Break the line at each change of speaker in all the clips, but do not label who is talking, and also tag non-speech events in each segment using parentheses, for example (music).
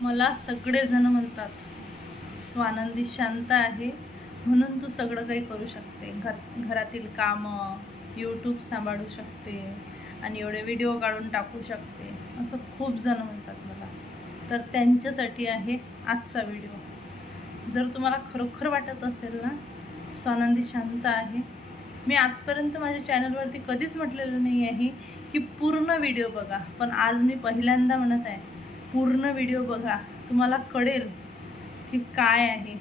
मला सगळेजण म्हणतात स्वानंदी शांत आहे म्हणून तू सगळं काही करू शकते. घर घरातील कामं यूट्यूब सांभाळू शकते आणि एवढे व्हिडिओ काढून टाकू शकते. असं खूप जण म्हणतात मला. तर त्यांच्यासाठी आहे आजचा व्हिडिओ जर तुम्हाला खरोखर वाटत असेल ना स्वानंदी शांत आहे. मी आजपर्यंत माझ्या चॅनलवरती कधीच म्हटलेलं नाही आहे की पूर्ण व्हिडिओ बघा. पण आज मी पहिल्यांदा म्हणत आहे पूर्ण व्हिडिओ बघा. तुम्हाला कळेल की काय आहे.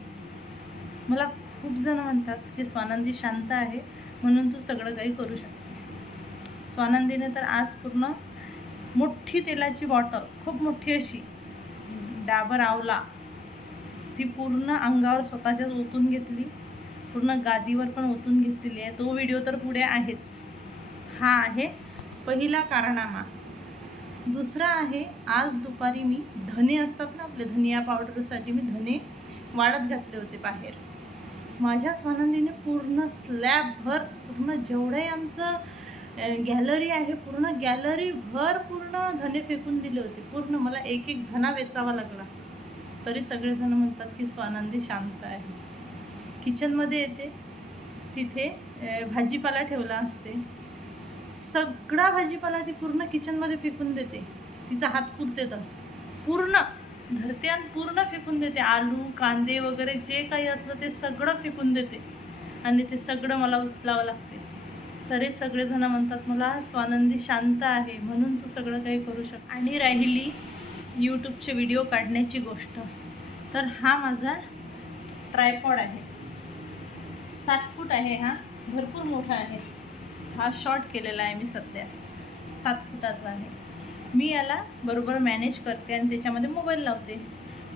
मला खूप जण म्हणतात की स्वानंदी शांत आहे म्हणून तू सगळं काही करू शकते. स्वानंदीने तर आज पूर्ण मोठी तेलाची बॉटल खूप मोठी अशी डाबर आवला. ती पूर्ण अंगावर स्वतःच्याच ओतून घेतली. पूर्ण गादीवर पण ओतून घेतलेली आहे. तो व्हिडिओ तर पुढे आहेच. हा आहे पहिला कारणामा. दुसरा आहे आज दुपारी मी धने असतात ना आपले धनिया पावडरसाठी मी धने वाढत घातले होते बाहेर. माझ्या स्वानंदीने पूर्ण स्लॅबभर पूर्ण जेवढंही आमचं गॅलरी आहे पूर्ण गॅलरी भर पूर्ण धने फेकून दिले होते. पूर्ण मला एक एक धना वेचावा लागला. तरी सगळेजण म्हणतात की स्वानंदी शांत आहे. किचनमध्ये येते. तिथे भाजीपाला ठेवला असते. सगळा भाजीपाला ती पूर्ण किचनमध्ये फेकून देते. तिचा हात पुरते तर. पूर्ण धरते आणि पूर्ण फेकून देते. आलू कांदे वगैरे जे काही असलं ते सगळं फेकून देते. आणि ते सगळं मला उचलावं लागते. तरी सगळेजण म्हणतात मला स्वानंदी शांत आहे. म्हणून तू सगळं काही करू शक आणि राहिली यूट्यूबचे व्हिडिओ काढण्याची गोष्ट. तर हा माझा ट्रायपॉड आहे. सात फूट आहे हा. भरपूर मोठा आहे. हा शॉर्ट केलेला आहे मी सध्या. सात फुटाचा आहे. मी याला बरोबर मॅनेज करते आणि त्याच्यामध्ये मोबाईल लावते.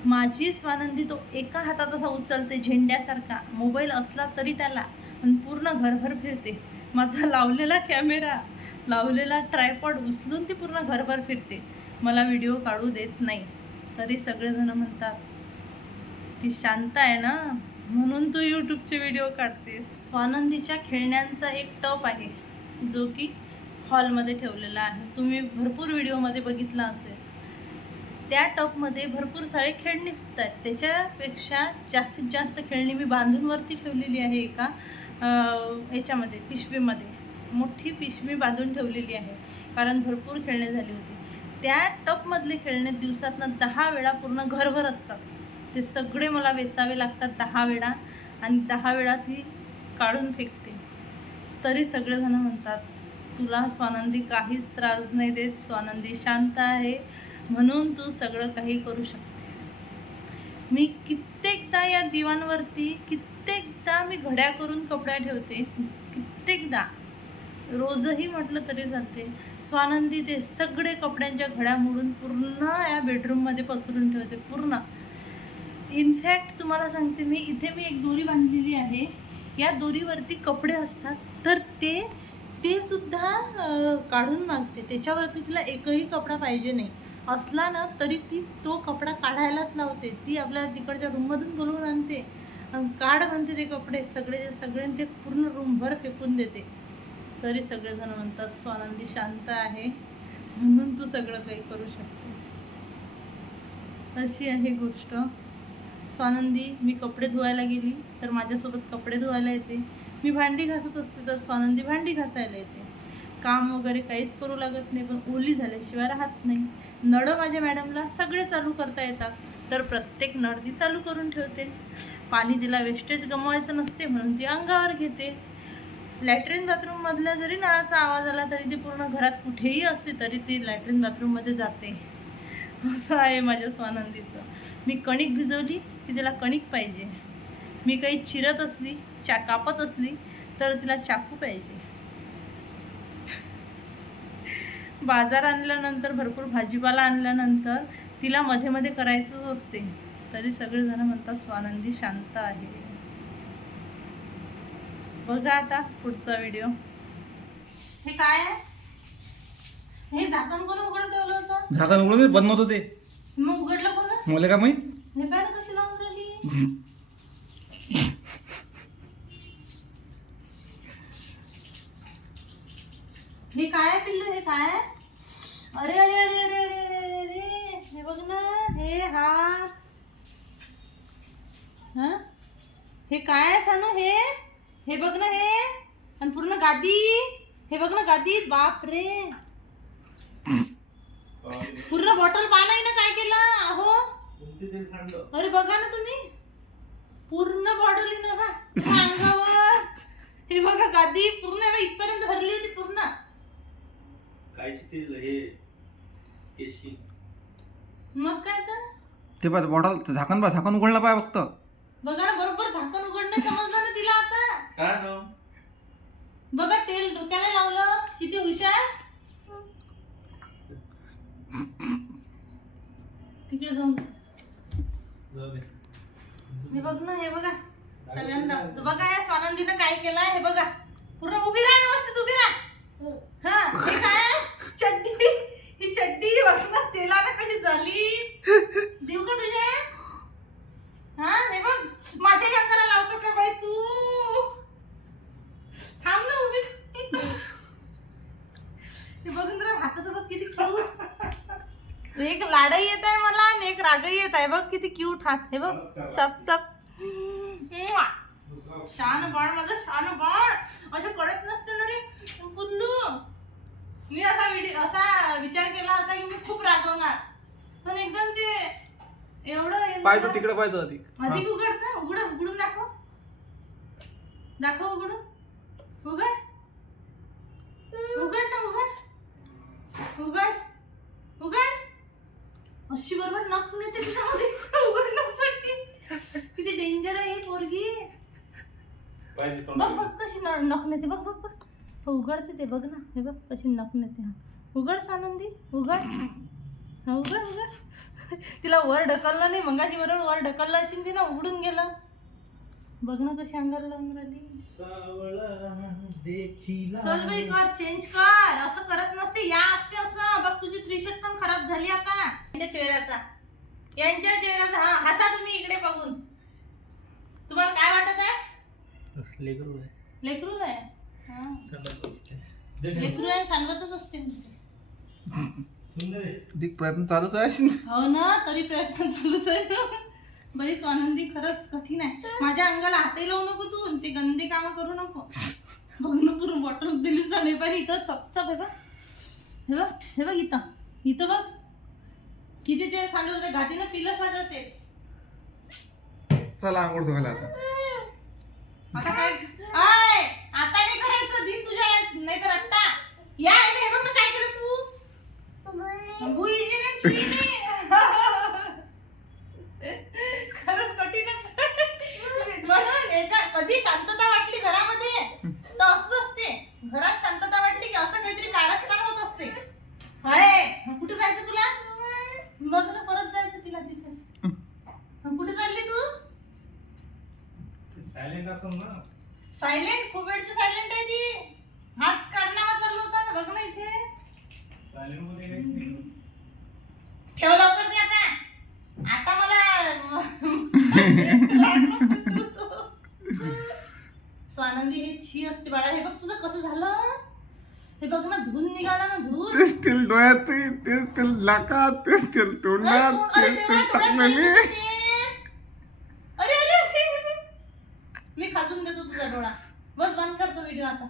माझी स्वानंदी तो एका हातात असा उचलते झेंड्यासारखा. मोबाईल असला तरी त्याला आणि पूर्ण घरभर फिरते. माझा लावलेला कॅमेरा लावलेला ट्रायपॉड उचलून ती पूर्ण घरभर फिरते. मला व्हिडिओ काढू देत नाही. तरी सगळेजण म्हणतात ती शांत आहे ना? म्हणून तू यूट्यूबचे व्हिडिओ काढतेस. स्वानंदीच्या खेळण्यांचा एक टप आहे. जो की हॉलमध्ये ठेवलेला आहे. तुम्ही भरपूर व्हिडिओमध्ये बघितला असेल. त्या टपमध्ये भरपूर सारे खेळणी सुद्धा आहेत त्याच्यापेक्षा जास्तीत जास्त खेळणी मी बांधून वरती ठेवलेली आहे एका ह्याच्यामध्ये पिशवीमध्ये. मोठी पिशवी बांधून ठेवलेली आहे. कारण भरपूर खेळणे झाली होती. त्या टपमधले खेळणे दिवसातनं दहा वेळा पूर्ण घरभर असतात. ते सगळे मला वेचावे लागतात दहा वेळा. आणि दहा वेळा ती काढून फेक तरी सगळेजण म्हणतात तुला स्वानंदी काहीच त्रास नाही देत स्वानंदी शांत आहे म्हणून तू सगळं काही करू शकतेस. मी कित्येकदा या दिवांवरती कित्येकदा मी घड्या करून कपड्या ठेवते कित्येकदा. रोजही म्हटलं तरी चालते स्वानंदी ते सगळे कपड्यांच्या घड्या मोडून पूर्ण या बेडरूममध्ये पसरून ठेवते पूर्ण. इनफॅक्ट तुम्हाला सांगते मी इथे मी एक दोरी बांधलेली आहे. या दोरीवरती कपडे असतात तर ते ते सुद्धा काढून मागते. त्याच्यावरती तिला एकही कपडा पाहिजे नाही. असला ना तरी ती तो कपडा काढायलाच लावते. ती आपल्या तिकडच्या रूममधून बोलवून आणते. काढ म्हणते ते कपडे. सगळे सगळे ते पूर्ण रूमभर फेकून देते. तरी सगळेजण म्हणतात स्वानंदी शांत आहे. म्हणून तू सगळं काही करू शकतेस. अशी आहे गोष्ट. स्वानंदी मी कपडे धुवायला गेली तर माझ्यासोबत कपडे धुवायला येते. मी भांडी घासत असते तर स्वानंदी भांडी घासायला येते. काम वगैरे काहीच करू लागत नाही पण ओली झाल्याशिवाय राहत नाही. नळं माझ्या मॅडमला सगळे चालू करता येतात तर प्रत्येक नळ ती चालू करून ठेवते. पाणी तिला वेस्टेज गमवायचं नसते म्हणून ती अंगावर घेते. लॅट्रिन बाथरूममधल्या जरी नळाचा आवाज आला तरी ती पूर्ण घरात कुठेही असते तरी ती लॅट्रिन बाथरूममध्ये जाते. असं आहे माझ्या स्वानंदीचं. मी कणिक भिजवली की तिला कणिक पाहिजे. मी काही चिरत असली चा कापत असली तर तिला चाकू पाहिजे. बाजार आणल्यानंतर भरपूर भाजीपाला आणल्यानंतर तिला मध्ये मध्ये करायचंच असते. तरी सगळेजण म्हणतात स्वानंदी शांत आहे. बघा आता पुढचा व्हिडिओ. हे काय आहे? हे झाकण कोण उघडं ठेवलं होतं?
झाकण उघडून दे, बंद नव्हतं ते
मग उघडलं कोण
मला का माहीत
हे पाय कशी लावून राहिली? हे काय पिल्लू? हे काय अरे अरे अरे अरे अरे अरे अरे अरे. हे बघ ना हे हात. हा? हे काय सांगू हे? हे बघ ना हे. आणि पूर्ण गादी. हे बघ ना गादी. बाप रे पूर्ण बॉटल पाणी ना काय केलं? अहो. अरे बघा ना तुम्ही. पूर्ण बॉटल ना बा अंगावर. हे बघा गादी पूर्ण ना इथपर्यंत भरली होती पूर्ण.
काहीच ते हे केशी.
मग काय तर?
ते पाय बॉटल झाकण पाय झाकण उघडलं पाय फक्त.
बघा ना बरोबर झाकण उघडणं समजलं ना तिला आता.
छान
बघा तेल डोक्याला लावलं. किती हुशार. तिकडे जाऊन. हे बघ ना हे बघा. सगळ्यांना. बघा या स्वानंदीनं काय केलंय हे बघा. पूर्ण उभी राहा व्यवस्थित उभी राहा. हा. हे काय आहे? चड्डी. ही चड्डी बघ ना तेलानं कशी झाली. देऊ का तुझे हा हे बघ. माझ्या अंगाला लावतो का बाई तू? थांब ना उभी. हे बघ ना हातात बघ किती क्यूट एक लाडही येत आहे मला आणि एक रागही येत आहे बघ किती क्यूट हात हे बघ. चप चप. शान बाळ माझं शान बाळ. असं कळत नसते ना रे. पुल्लू मी असा व्हिडिओ असा विचार केला होता की मी खूप रागवणार. पण एकदम ते एवढं
पाय तो
झालं.
तिकडे पाय तो अधिक
अधिक उघडता? उघड उघडून दाखव. दाखव उघडून. उघड. उघड ना उघड उघड. उघड. अशी बरोबर नख नेते तिच्यामध्ये उघडण्यासाठी किती डेंजर आहे ही पोरगी. बघ बघ कशी न- नख नेते बघ बघ बघ. हो, उघडते ते बघ ना. हे बघ कशी नख नेते हा. उघड सानंदी उघड. हा उघड उघड. (laughs) तिला वर ढकललं नाही मंगाची बरोबर वर ढकललं असेल तिनं उघडून गेलं. बघ ना कशी अंगाला लावून राहिली. चल बाई कर चेंज कर. असं करत नसते या असते असं. बघ तुझी त्रिशट पण खराब झाली आता. यांच्या चेहऱ्याचा. यांच्या चेहऱ्याचा हा हसा तुम्ही इकडे बघून. तुम्हाला काय वाटत आहे? लेकरू आहे. हा. लेकरू आहे सांगतच असते
प्रयत्न चालूच आहे.
हो ना तरी प्रयत्न चालूच आहे. बाई स्वानंदी खरंच कठीण आहे. माझ्या अंगाला हातही लावू नको तू ते गंदी काम करू नको. बघ ना पूर्ण बॉटल दिलीच नाही पण इथं चपचप आहे बघ. हे बघ हे बघ इथं. इथं बघ. किती ते सांडू ते घातीनं पिलं सगळं ते
चला आंघोळ धुवायला आता.
आता काय? आय आता काय करायचं दिन तुझ्या नाही तर अट्टा या हे बघ ना काय केलं तू. बुईने नाही, चुईने. खरंच कठीणच म्हणून एका कधी शांतता वाटली घरामध्ये तर असंच असते घरात शांतता वाटली की असं काहीतरी कारस्थान होत असते हाय कुठे जायचं तुला बघ ना परत जायचं तिला तिथे कुठे चालली तू
सायलेंट असं ना
सायलेंट खूप वेळची सायलेंट आहे ती हाच कारनामा चालू होता ना बघ ना इथे
सायलेंटमध्ये काहीच नाही.
ठेव लवकर ते आता. आता मला स्वानंदी हे छी असते बाळा. हे बघ तुझं कसं झालं? हे बघ ना धुवून निघाला ना धुवून
तेच तेल डोळ्यात तेच तेल नाकात तेच तेल तोंडात तेच तेल टाकलेले
अरे, अरे. मी खाजून देतो तुझा डोळा. बस बंद करतो व्हिडिओ आता.